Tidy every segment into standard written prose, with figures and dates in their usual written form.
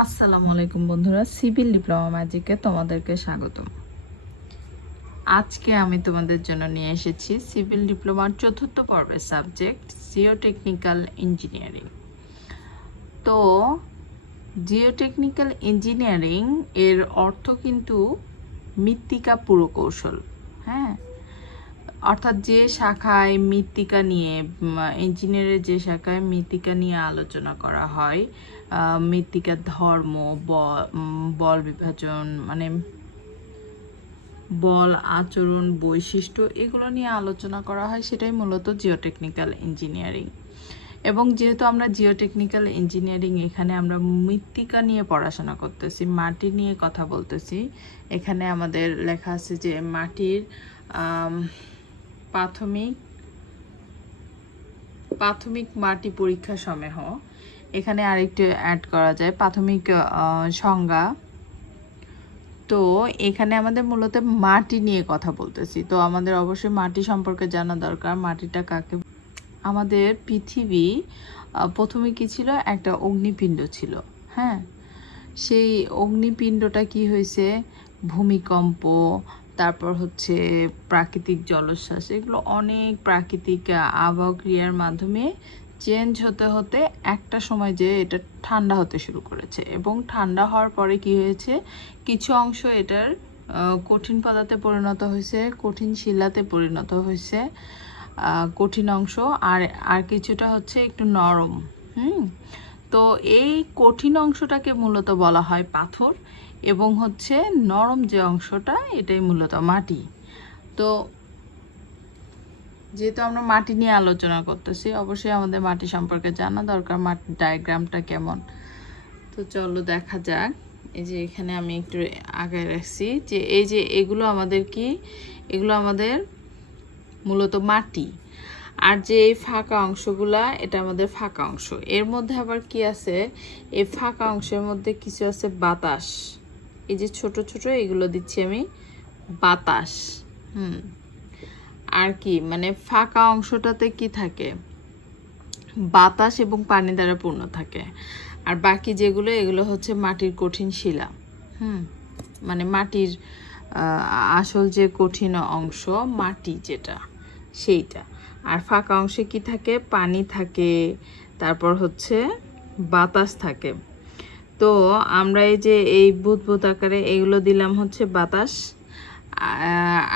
আসসালামু আলাইকুম বন্ধুরা, সিভিল ডিপ্লোমা ম্যাজিকে তোমাদেরকে স্বাগতম। আজকে আমি তোমাদের জন্য নিয়ে এসেছি সিভিল ডিপ্লোমার চতুর্থ পর্বের সাবজেক্ট জিওটেকনিক্যাল ইঞ্জিনিয়ারিং। তো জিওটেকনিক্যাল ইঞ্জিনিয়ারিং এর অর্থ কিন্তু মৃত্তিকা পুরকৌশল। হ্যাঁ, অর্থাৎ যে শাখায় মৃত্তিকা নিয়ে ইঞ্জিনিয়ারের যে শাখায় মৃত্তিকা নিয়ে আলোচনা করা হয়, মৃত্তিকার ধর্ম, বল বিভাজন, মানে বল আচরণ বৈশিষ্ট্য, এগুলো নিয়ে আলোচনা করা হয়, সেটাই মূলত জিওটেকনিক্যাল ইঞ্জিনিয়ারিং। এবং যেহেতু আমরা জিওটেকনিক্যাল ইঞ্জিনিয়ারিং, এখানে আমরা মৃত্তিকা নিয়ে পড়াশোনা করতেছি, মাটি নিয়ে কথা বলতেছি। এখানে আমাদের লেখা আছে যে মাটির প্রাথমিক মাটি পরীক্ষা সমূহ। এখানে আরেকটু অ্যাড করা যায় প্রাথমিক সংজ্ঞা। তো এখানে আমাদের মূলত মাটি নিয়ে কথা বলতেছি, তো আমাদের অবশ্যই মাটি সম্পর্কে জানা দরকার। মাটিটা কাকে, আমাদের পৃথিবী প্রথমে কি ছিল, একটা অগ্নিপিণ্ড ছিল। হ্যাঁ, সেই অগ্নিপিণ্ডটা কি হয়েছে, ভূমিকম্প, তারপর হচ্ছে প্রাকৃতিক জলোচ্ছ্বাস, এগুলো অনেক প্রাকৃতিক আবহাওয়ার মাধ্যমে চেঞ্জ হতে হতে একটা সময় যে এটা ঠান্ডা হতে শুরু করেছে, এবং ঠান্ডা হওয়ার পরে কি হয়েছে, কিছু অংশ এটার কঠিন পদার্থে পরিণত হয়েছে, কঠিন শিলাতে পরিণত হয়েছে, কঠিন অংশ, আর কিছুটা হচ্ছে একটু নরম। তো এই কঠিন অংশটাকে মূলত বলা হয় পাথর, এবং হচ্ছে নরম যে অংশটা, এটাই মূলত মাটি। তো যেহেতু আমরা মাটি নিয়ে আলোচনা করতেছি, অবশ্যই আমাদের মাটি সম্পর্কে জানা দরকার, মাটির ডায়াগ্রামটা কেমন। তো চলো দেখা যাক। এই যে এখানে আমি একটু আগে রাখছি যে এই যে এগুলো আমাদের কি, এগুলো আমাদের মূলত মাটি। আর যে এই ফাঁকা অংশগুলা, এটা আমাদের ফাঁকা অংশ। এর মধ্যে আবার কি আছে, এই ফাঁকা অংশের মধ্যে কিছু আছে বাতাস। এই যে ছোট ছোট এগুলো দিচ্ছি আমি বাতাস। আর কি, মানে ফাঁকা অংশটাতে কি থাকে, বাতাস এবং পানি দ্বারা পূর্ণ থাকে। আর বাকি যেগুলো, এগুলো হচ্ছে মাটির কঠিন শিলা। মানে মাটির আসল যে কঠিন অংশ, মাটি যেটা, সেইটা। আর ফাঁকা অংশে কি থাকে, পানি থাকে, তারপর হচ্ছে বাতাস থাকে। তো আমরা এই যে এই বুদবুদ আকারে এগুলো দিলাম হচ্ছে বাতাস,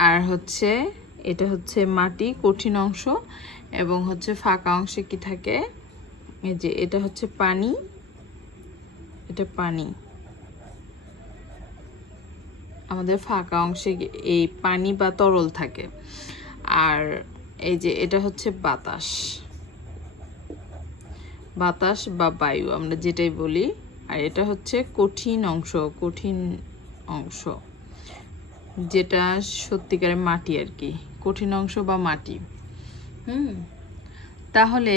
আর হচ্ছে এটা হচ্ছে মাটি কঠিন অংশ, এবং হচ্ছে ফাঁকা অংশে কি থাকে, এই যে এটা হচ্ছে পানি, এটা পানি। আমাদের ফাঁকা অংশে এই পানি বা তরল থাকে। আর এই যে এটা হচ্ছে বাতাস, বাতাস বা বায়ু আমরা যেটাই বলি। আর এটা হচ্ছে কঠিন অংশ, কঠিন অংশ যেটা সত্যিকারের মাটি আর কি, কঠিন অংশ বা মাটি। তাহলে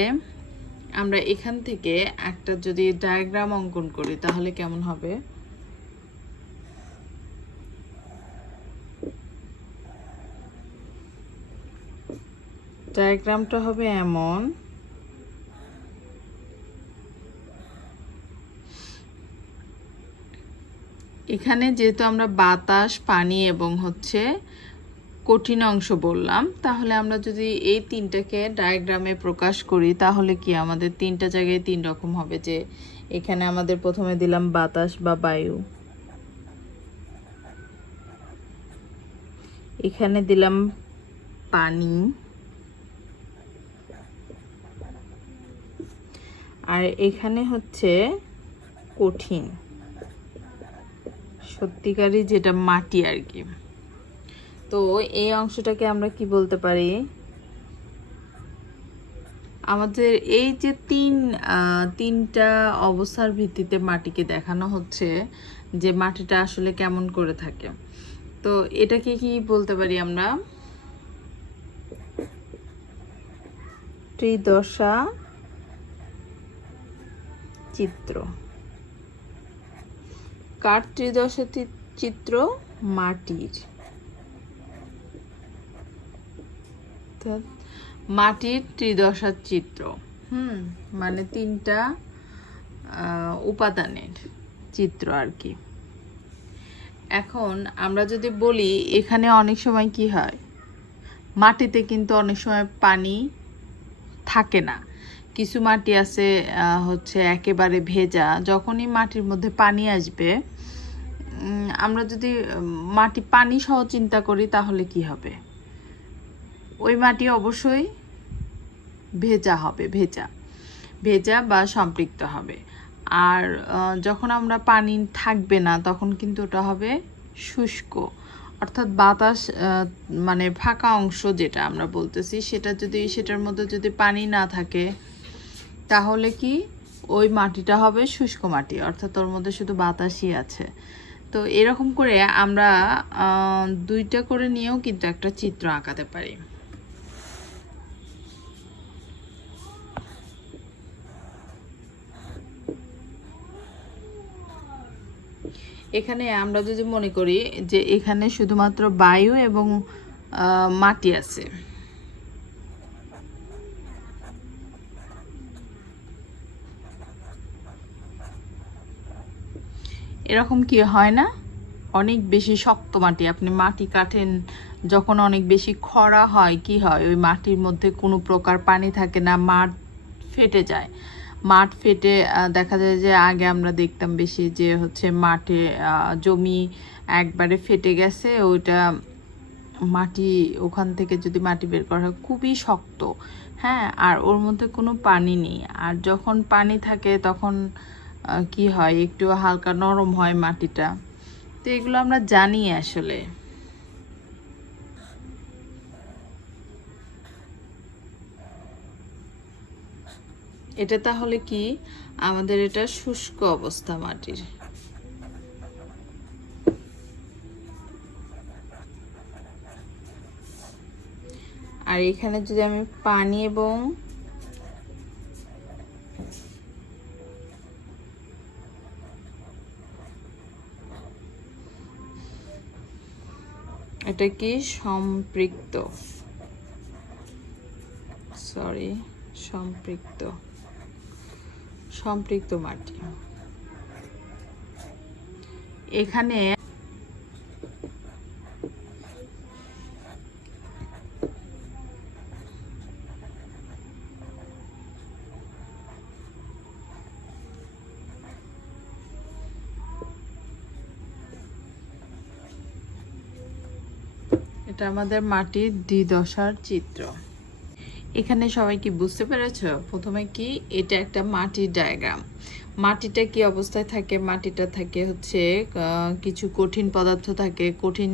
আমরা এখান থেকে একটা যদি ডায়াগ্রাম অঙ্কন করি তাহলে কেমন হবে। ডায়াগ্রামটা হবে এমন, এখানে যেহেতু আমরা বাতাস, পানি এবং হচ্ছে কঠিন অংশ বললাম, তাহলে আমরা যদি এই তিনটাকে ডায়াগ্রামে প্রকাশ করি তাহলে কি আমাদের তিনটা জায়গায় তিন রকম হবে। যে এখানে আমাদের প্রথমে দিলাম বাতাস বা বায়ু, এখানে দিলাম পানি, আর এখানে হচ্ছে কঠিন, সত্যিকারই যেটা মাটি আর কি। তো এই অংশটাকে আমরা কি বলতে পারি, আমাদের এই যে তিনটা অবস্থার ভিত্তিতে মাটিকে দেখানো হচ্ছে যে মাটিটা আসলে কেমন করে থাকে। তো এটাকে কি বলতে পারি আমরা, ত্রিদশা চিত্র। কার ত্রিদশা চিত্র, মাটির। মাটির ত্রিদশা চিত্র। মানে তিনটা উপাদানের, চিত্র আর কি। এখন আমরা যদি বলি এখানে অনেক সময় কি হয়, মাটিতে কিন্তু অনেক সময় পানি থাকে না। কিছু মাটি আছে হচ্ছে একেবারে ভেজা। যখনই মাটির মধ্যে পানি আসবে, আমরা যদি মাটি পানি সহ চিন্তা করি তাহলে কি হবে, ওই মাটি অবশ্যই ভেজা হবে, ভেজা ভেজা বা সম্পৃক্ত হবে। আর যখন আমরা পানি থাকবে না তখন কিন্তু ওটা হবে শুষ্ক, অর্থাৎ বাতাস মানে ফাঁকা অংশ যেটা আমরা বলতেছি, সেটা যদি সেটার মধ্যে যদি পানি না থাকে তাহলে কি ওই মাটিটা হবে শুষ্ক মাটি, অর্থাৎ ওর মধ্যে শুধু বাতাসই আছে। তো এরকম করে আমরা দুইটা করে নিয়েও কিন্তু একটা চিত্র আঁকাতে পারি। এখানে আমরা যদি মনে করি যে এখানে শুধুমাত্র বায়ু এবং মাটি আছে, এরকম কি হয় না, অনেক বেশি শক্ত মাটি, আপনি মাটি কাটেন যখন অনেক বেশি খরা হয় কি হয়, ওই মাটির মধ্যে কোনো প্রকার পানি থাকে না, মাঠ ফেটে যায়। মাঠ ফেটে দেখা যায় যে আগে আমরা দেখতাম বেশি যে হচ্ছে মাঠে জমি একবারে ফেটে গেছে, ওইটা মাটি ওখান থেকে যদি মাটি বের করা হয় খুবই শক্ত, হ্যাঁ, আর ওর মধ্যে কোনো পানি নেই। আর যখন পানি থাকে তখন কি হয়, একটু হালকা নরম হয় মাটিটা। তো এগুলো আমরা জানি আসলে। এটা তাহলে কি, আমাদের এটা শুষ্ক অবস্থা মাটির। আর এখানে যদি আমি পানি এবং এটা কি সম্পৃক্ত, সরি সম্পৃক্ত, সম্পৃক্ত মাটি। এখানে এটা আমাদের মাটির দ্বিদশার চিত্র। এখানে সবাই কি বুঝতে পেরেছ? প্রথমে কি, এটা একটা মাটির ডায়াগ্রাম। মাটিটা কি অবস্থায় থাকে, মাটিটা থাকে হচ্ছে কিছু কঠিন পদার্থ থাকে, কঠিন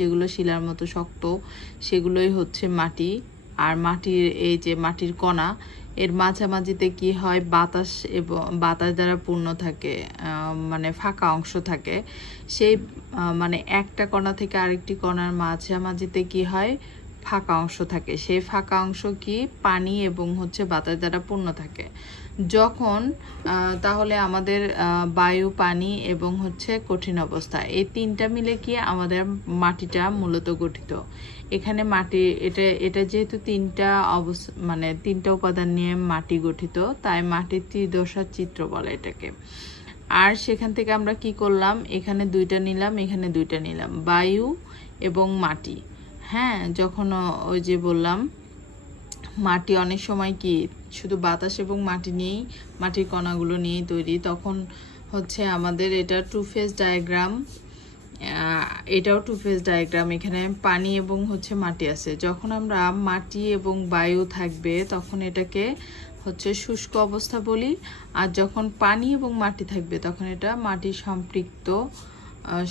যেগুলো শিলার মতো শক্ত, সেগুলোই হচ্ছে মাটি। আর মাটির এই যে মাটির কণা, এর মাঝামাঝিতে কি হয়, বাতাস এবং বাতাস দ্বারা পূর্ণ থাকে, মানে ফাঁকা অংশ থাকে। সেই মানে একটা কণা থেকে আরেকটি কণার মাঝামাঝিতে কি হয়, ফাঁকা অংশ থাকে। সেই ফাঁকা অংশ কি পানি এবং হচ্ছে বাতাস দ্বারা পূর্ণ থাকে। যখন তাহলে আমাদের বায়ু, পানি এবং হচ্ছে কঠিন অবস্থা, এই তিনটা মিলে কি আমাদের মাটিটা মূলত গঠিত। এখানে মাটি এটা যেহেতু তিনটা মানে তিনটা উপাদান নিয়ে মাটি গঠিত, তাই মাটির ত্রিদশার চিত্র বলে এটাকে। আর সেখান থেকে আমরা কি করলাম, এখানে দুইটা নিলাম, এখানে দুইটা নিলাম, বায়ু এবং মাটি। হ্যাঁ, যখন ওই যে বললাম মাটি অনেক সময় কি শুধু বাতাস এবং মাটি নিয়েই, মাটির কণাগুলো নিয়েই তৈরি, তখন হচ্ছে আমাদের এটা টু ফেজ ডায়াগ্রাম। এটাও টু ফেজ ডায়াগ্রাম। এখানে পানি এবং হচ্ছে মাটি আছে। যখন আমরা মাটি এবং বায়ু থাকবে তখন এটাকে হচ্ছে শুষ্ক অবস্থা বলি, আর যখন পানি এবং মাটি থাকবে তখন এটা মাটির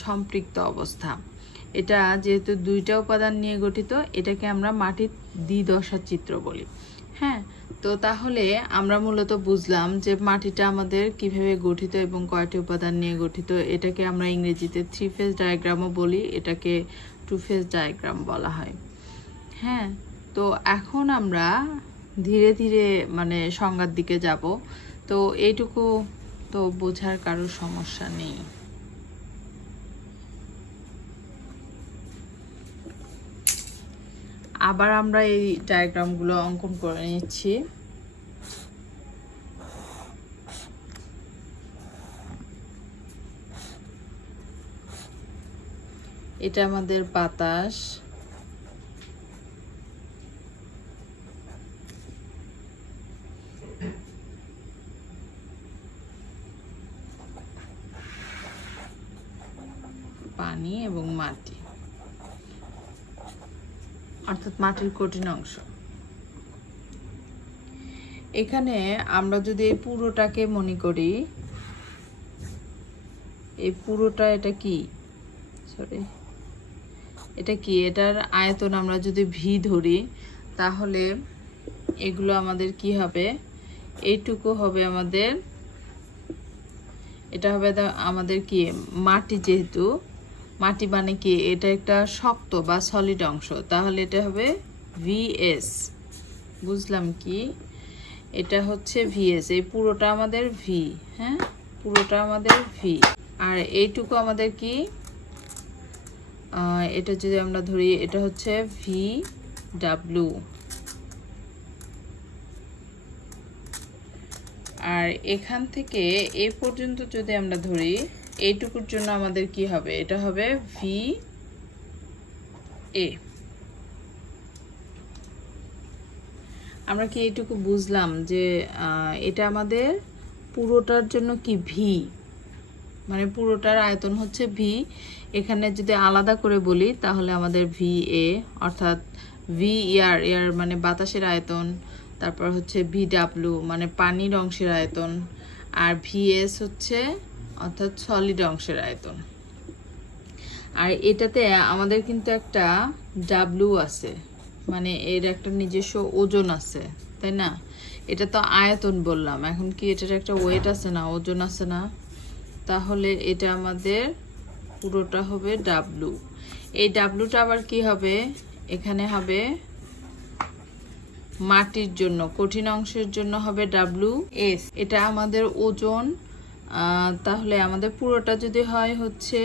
সম্পৃক্ত অবস্থা। এটা যেহেতু দুইটা উপাদান নিয়ে গঠিত, এটাকে আমরা মাটির দ্বিদশা চিত্র বলি। হ্যাঁ, তো তাহলে আমরা মূলত বুঝলাম যে মাটিটা আমাদের কিভাবে গঠিত এবং কয়টি উপাদান নিয়ে গঠিত। এটাকে আমরা ইংরেজিতে থ্রি ফেজ ডায়াগ্রামও বলি, এটাকে টু ফেজ ডায়াগ্রাম বলা হয়। হ্যাঁ, তো এখন আমরা ধীরে ধীরে মানে সংজ্ঞার দিকে যাব। তো এইটুকু তো বোঝার কারোর সমস্যা নেই। আবার আমরা এই ডায়াগ্রামগুলো অঙ্কন করে নিচ্ছি। এটা আমাদের বাতাস, পানি এবং মাটি, অর্থাৎ মাটির কঠিন অংশ। এখানে আমরা যদি এই পুরোটাকে মনে করি, এই পুরোটা এটা কি, সরি এটা কি, এটার আয়তন আমরা যদি ভি ধরি, তাহলে এগুলো আমাদের কি হবে, এইটুকু হবে আমাদের, এটা হবে আমাদের কি মাটি, যেহেতু মাটি মানে কি এটা একটা শক্ত বা সলিড অংশ, তাহলে এটা হবে ভিএস। বুঝলাম কি, এটা হচ্ছে ভিএস, এই পুরোটা আমাদের ভি, হ্যাঁ পুরোটা আমাদের ভি, আর এইটুকু আমাদের কি, এটা যদি আমরা ধরি এটা হচ্ছে ভি ডাব্লিউ, আর এখান থেকে এই পর্যন্ত যদি আমরা ধরি, এইটুকুর জন্য আমাদের কি হবে, এটা হবে ভি এ। আমরা কি এইটুকু বুঝলাম যে এটা আমাদের পুরোটার জন্য কি ভি, মানে পুরোটার আয়তন হচ্ছে ভি। এখানে যদি আলাদা করে বলি তাহলে আমাদের ভি এ, অর্থাৎ ভি ইয়ার, ইয়ার মানে বাতাসের আয়তন, তারপর হচ্ছে ভি ডাব্লিউ মানে পানির অংশের আয়তন, আর ভিএস হচ্ছে অর্থাৎ সলিড অংশের আয়তন। আর এটাতে আমাদের কিন্তু একটা ডাব্লিউ আছে, মানে এর একটা নিজস্ব ওজন আছে, তাই না? এটা তো আয়তন বললাম, এখন কি এটার একটা ওয়েট আছে না, ওজন আছে না? তাহলে এটা আমাদের পুরোটা হবে ডাব্লিউ। এই ডাব্লিউটা আবার কি হবে, এখানে হবে মাটির জন্য কঠিন অংশের জন্য হবে ডাব্লিউ এস, এটা আমাদের ওজন। তাহলে আমাদের পুরোটা যদি হয় হচ্ছে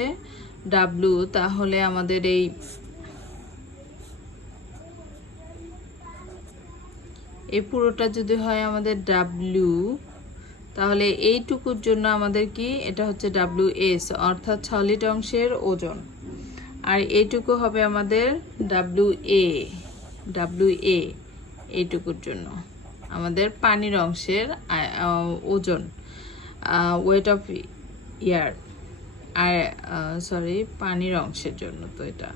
ডাব্লিউ, তাহলে আমাদের এই পুরোটা যদি হয় আমাদের ডাব্লিউ, তাহলে এইটুকুর জন্য আমাদের কি, এটা হচ্ছে ডাব্লিউ এস, অর্থাৎ সলিড অংশের ওজন। আর এইটুকু হবে আমাদের ডাব্লিউ এ, ডাব্লিউ এ এইটুকুর জন্য আমাদের পানির অংশের ওজন, ওয়েট অফ ইয়ার, আর সরি পানির অংশের জন্য, তো এটা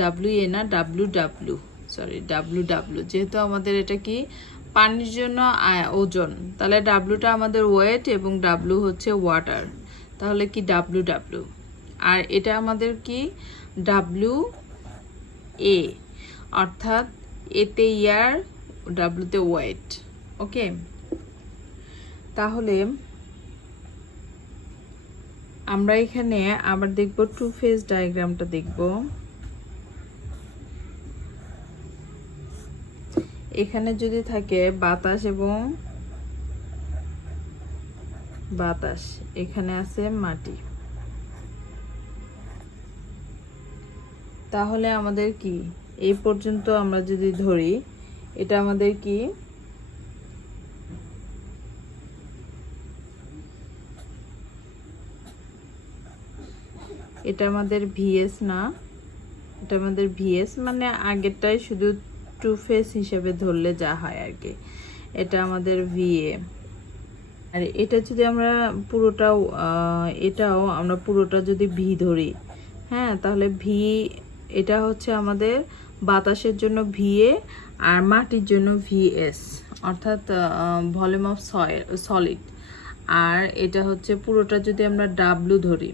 ডাব্লিউ এ না W W, sorry W W, যেহেতু আমাদের এটা কি পানির জন্য ওজন, তাহলে ডাব্লিউটা আমাদের ওয়েট এবং ডাব্লিউ হচ্ছে ওয়াটার, তাহলে কি ডাব্লিউ ডাব্লিউ। আর এটা আমাদের কি ডাব্লিউ এ, অর্থাৎ এতে ইয়ার, ডাব্লিউতে ওয়েট। ওকে, তাহলে আমরা এখানে আবার দেখব টু ফেজ ডায়াগ্রামটা দেখব। এখানে যদি থাকে বাতাস এবং বাতাস, এখানে আছে মাটি, তাহলে আমাদের কি এই পর্যন্ত আমরা যদি ধরি, এটা আমাদের কি, এটা আমাদের ভিএস না, এটা আমাদের ভিএস মানে আগেরটাই শুধু টু ফেস হিসেবে ধরলে যা হয় আর কি, এটা আমাদের ভিএ। আর এটা যদি আমরা পুরোটাও, এটাও আমরা পুরোটা যদি ভি ধরি, হ্যাঁ, তাহলে ভি, এটা হচ্ছে আমাদের বাতাসের জন্য ভিএ আর মাটির জন্য ভিএস, অর্থাৎ ভলিউম অফ সলিড। আর এটা হচ্ছে পুরোটা যদি আমরা ডাব্লু ধরি,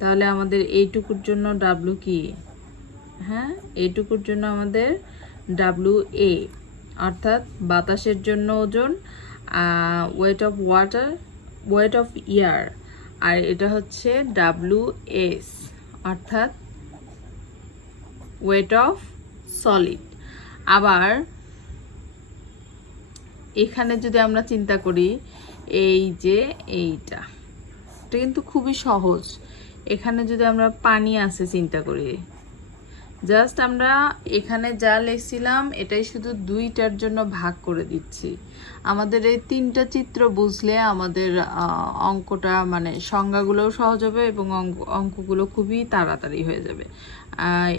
তাহলে আমাদের এইটুকুর জন্য ডাব্লু কি, হ্যাঁ এইটুকুর জন্য আমাদের ডাব্লু এ, অর্থাৎ বাতাসের জন্য ওজন, weight of water, weight of air, আর এটা হচ্ছে ডাব্লু এস, অর্থাৎ ওয়েট অফ সলিড। আবার এখানে যদি আমরা চিন্তা করি, এই যে এইটা, এটা কিন্তু খুবই সহজ। এখানে যদি আমরা পানি আছে চিন্তা করি, জাস্ট আমরা এখানে যা লিখছিলাম এটাই শুধু দুইটার জন্য ভাগ করে দিচ্ছি। আমাদের এই তিনটা চিত্র বুঝলে আমাদের অঙ্কটা মানে সংজ্ঞাগুলোও সহজ হবে এবং অঙ্কগুলো খুবই তাড়াতাড়ি হয়ে যাবে।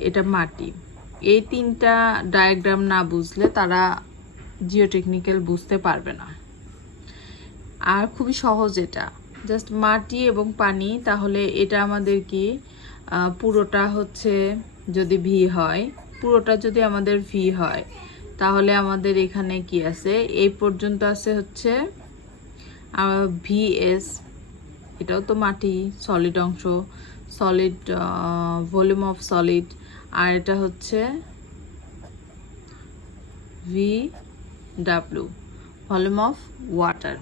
এটা মাটি, এই তিনটা ডায়াগ্রাম না বুঝলে তারা জিওটেকনিক্যাল বুঝতে পারবে না। আর খুবই সহজ, এটা জাস্ট মাটি এবং পানি। তাহলে এটা আমাদের কি পুরোটা হচ্ছে যদি ভি হয়, পুরোটা যদি আমাদের ভি হয়, তাহলে আমাদের এখানে কি আছে, এই পর্যন্ত আছে হচ্ছে ভিএস, এটাও তো মাটি, সলিড অংশ, সলিড ভলিউম অফ সলিড। আর এটা হচ্ছে V W, volume of water.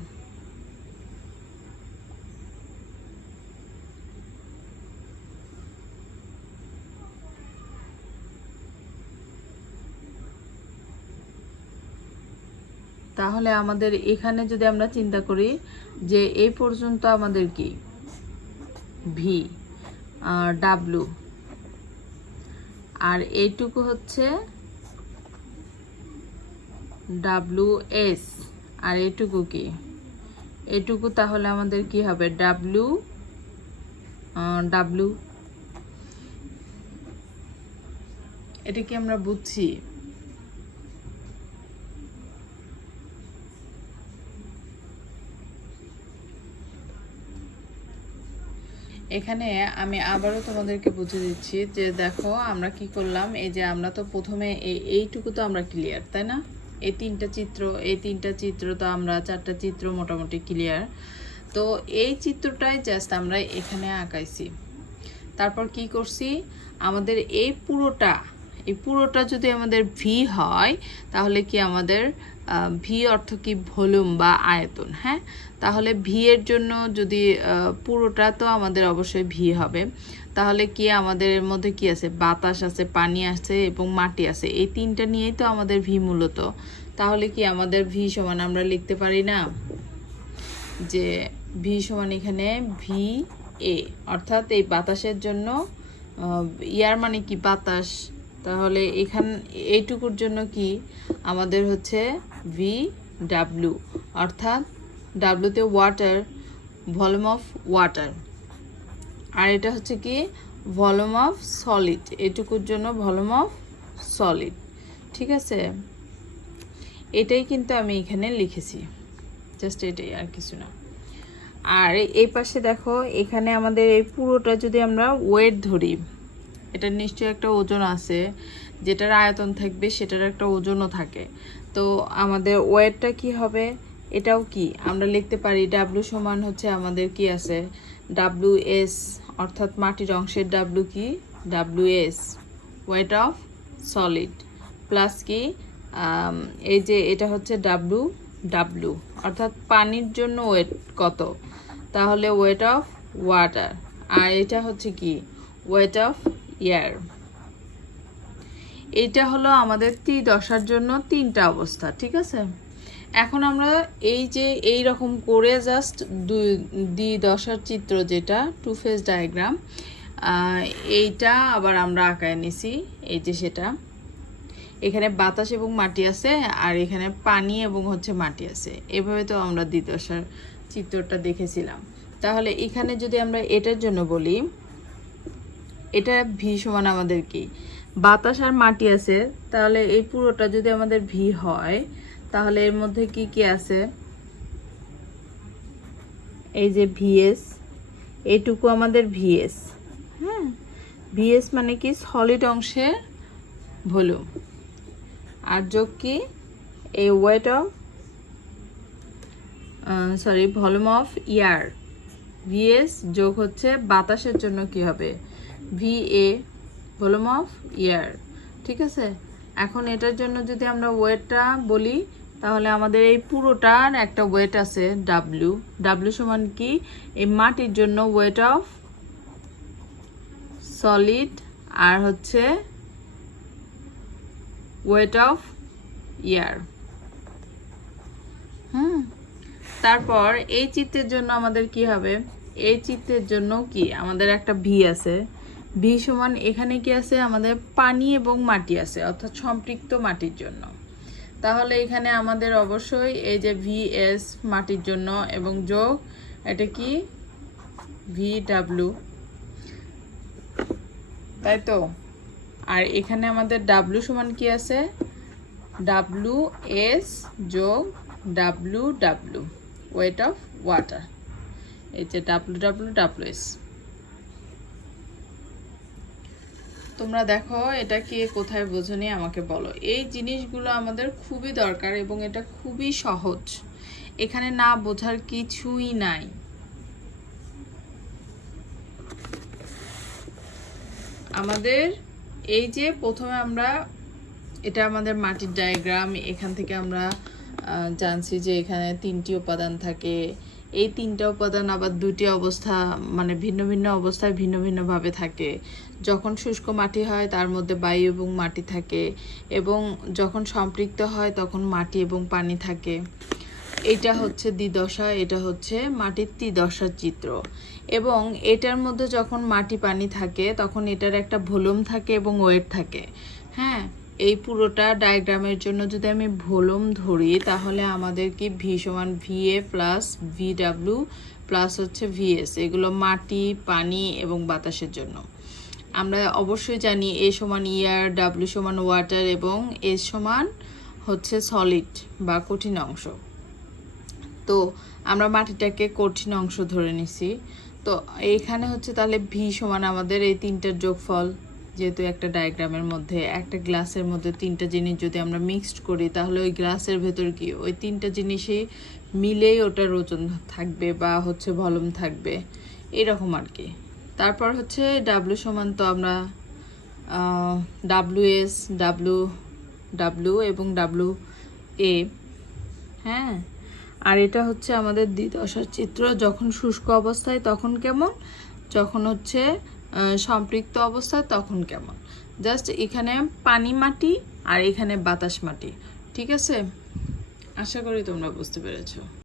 তাহলে আমাদের এখানে যদি আমরা চিন্তা করি যে এই পর্যন্ত আমাদের কি ভি ডাব্লু, আর এইটুকু হচ্ছে ডাব্লু এস, আর এইটুকু কি, এইটুকু তাহলে আমাদের কি হবে ডাব্লু ডাব্লু। এটা কি আমরা বুঝছি? এখানে আমি আবারও তোমাদেরকে বুঝিয়ে দিচ্ছি যে দেখো আমরা কি করলাম, এই যে আমরা তো প্রথমে এইটুকু তো আমরা ক্লিয়ার, তাই না? এই তিনটা চিত্র তো আমরা চারটা চিত্র মোটামুটি ক্লিয়ার। তো এই চিত্রটাই জাস্ট আমরা এখানে আঁকাইছি। তারপর কি করছি, আমাদের এই পুরোটা যদি আমাদের ভি হয়, তাহলে কি আমাদের ভি অর্থ কি ভলিউম বা আয়তন। হ্যাঁ, তাহলে ভি এর জন্য যদি পুরোটা তো আমাদের অবশ্যই ভি হবে। তাহলে কি আমাদের এর মধ্যে কি আছে, বাতাস আছে, পানি আছে এবং মাটি আছে, এই তিনটা নিয়েই তো আমাদের ভি মূলত। তাহলে কি আমাদের ভি সমান আমরা লিখতে পারি না যে ভি সমান এখানে ভি এ, অর্থাৎ এই বাতাসের জন্য ইয়ার মানে কি বাতাস, তাহলে এইটুকুর জন্য কি আমাদের হচ্ছে ভি ডাব্লু, অর্থাৎ ডাব্লুতে ওয়াটার, ভলিউম অফ ওয়াটার। আর এটা হচ্ছে কি ভলিউম অফ সলিড, এটুকুর জন্য ভলিউম অফ সলিড। ঠিক আছে, এটাই কিন্তু আমি এখানে লিখেছি, জাস্ট এটাই, আর কিছু না। আর এই পাশে দেখো, এখানে আমাদের এই পুরোটা যদি আমরা ওয়েট ধরি, এটা নিশ্চয়ই একটা ওজন আছে, যেটার আয়তন থাকবে সেটার একটা ওজনও থাকে। তো আমাদের ওয়েটটা কি হবে, এটাও কি আমরা লিখতে পারি ডাব্লু সমান হচ্ছে আমাদের কি আছে ডাব্লু এস, অর্থাৎ মাটির অংশের ডাব্লু কি W S, wait of solid, plus কি এই যে এটা হচ্ছে ডাব্লু ডাব্লু, অর্থাৎ পানির জন্য ওয়েট কত, তাহলে ওয়েট অফ ওয়াটার। আর এটা হচ্ছে কি ওয়েট অফ এয়ার। এটা হলো আমাদের ত্রিদশার জন্য তিনটা অবস্থা। ঠিক আছে, এখন আমরা এই যে এই রকম করে জাস্ট দ্বিদশার চিত্র, যেটা টু ফেজ ডায়াগ্রাম, এইটা আবার আমরা আঁকায় নিছি। এই যে সেটা এখানে বাতাস এবং মাটি আছে, আর এখানে পানি এবং হচ্ছে মাটি আছে। এভাবে তো আমরা দ্বিদশার চিত্রটা দেখেছিলাম। তাহলে এখানে যদি আমরা এটার জন্য বলি, এটা ভি সমান আমাদের কি বাতাস আর মাটি আছে, তাহলে এই পুরোটা যদি আমাদের ভি হয়, তাহলে এর মধ্যে কি কি আছে, এই যে ভিএস, এইটুকু আমাদের ভিএস। হ্যাঁ, ভিএস মানে কি সলিড অংশের ভলিউম, আর যোগ কি এই weight of volume of air, VS যোগ হচ্ছে বাতাসের জন্য কি হবে ভিএ, ভলিউম অফ এয়ার। ঠিক আছে, এখন এটার জন্য যদি আমরা ওয়েটটা বলি, তাহলে আমাদের এই পুরোটার একটা ওয়েট আছে ডাব্লিউ, ডাব্লিউ সমান কি এই মাটির জন্য ওয়েট অফ সলিড, আর হচ্ছে ওয়েট অফ এয়ার। তারপর এই চিত্রের জন্য আমাদের কি হবে, এই চিত্রের জন্য কি আমাদের একটা ভি আছে, ভি সমান এখানে কি আছে আমাদের পানি এবং মাটি আছে, অর্থাৎ সম্পৃক্ত মাটির জন্য। তাহলে এখানে আমাদের অবশ্যই এই যে ভিএস মাটির জন্য এবং যোগ এটা কি ভিডাব্লিউ, তাই তো। আর এখানে আমাদের ডাব্লিউ সমান কি আছে, ডাব্লিউ এস যোগ W W, wait of water, এই যে ডাব্লিউ ডাব্লিউ ডাব্লিউ এস। তোমরা দেখো এটা কি কোথায় বোঝনি আমাকে বলো। এই জিনিসগুলো আমাদের খুবই দরকার এবং এটা খুবই সহজ, এখানে না বোঝার কিছুই নাই। আমাদের এই যে প্রথমে আমরা এটা আমাদের মাটির ডায়াগ্রাম, এখান থেকে আমরা জানছি যে এখানে 3টি উপাদান থাকে। এই 3টা উপাদান আবার 2টি অবস্থা মানে ভিন্ন ভিন্ন অবস্থায় ভিন্ন ভিন্নভাবে থাকে। যখন শুষ্ক মাটি হয় তার মধ্যে বায়ু এবং মাটি থাকে, এবং যখন সম্পৃক্ত হয় তখন মাটি এবং পানি থাকে। এটা হচ্ছে দ্বিদশা, এটা হচ্ছে মাটির ত্রিদশার চিত্র। এবং এটার মধ্যে যখন মাটি পানি থাকে তখন এটার একটা ভলিউম থাকে এবং ওয়েট থাকে। হ্যাঁ, এই পুরোটা ডায়াগ্রামের জন্য যদি আমি ভলিউম ধরি তাহলে আমাদের কি ভি সমান ভিএ প্লাস ভিডাব্লিউ প্লাস হচ্ছে ভিএস, এগুলো মাটি পানি এবং বাতাসের জন্য। আমরা অবশ্যই জানি এ সমান ইয়ার, ডাব্লিউ সমান ওয়াটার এবং এস সমান হচ্ছে সলিড বা কঠিন অংশ। তো আমরা মাটিটাকে কঠিন অংশ ধরে নিছি। তো এইখানে হচ্ছে তাহলে ভি সমান আমাদের এই 3টার যোগফল, যেহেতু একটা ডায়াগ্রামের মধ্যে একটা গ্লাসের মধ্যে 3টা জিনিস যদি আমরা মিক্সড করি তাহলে ওই গ্লাসের ভেতর কি ওই 3টা জিনিসই মিলেই ওটার ওজন থাকবে বা হচ্ছে ভলিউম থাকবে, এরকম আর কি। তারপর হচ্ছে ডাব্লিউ সমান তো আমরা ডাব্লিউ এস, ডাব্লিউ ডাব্লিউ এবং ডাব্লিউ এ। হ্যাঁ, আর এটা হচ্ছে আমাদের দ্বিদশার চিত্র, যখন শুষ্ক অবস্থায় তখন কেমন, যখন হচ্ছে সম্পৃক্ত অবস্থায় তখন কেমন। জাস্ট এখানে পানি মাটি আর এখানে বাতাস মাটি। ঠিক আছে, আশা করি তোমরা বুঝতে পেরেছো।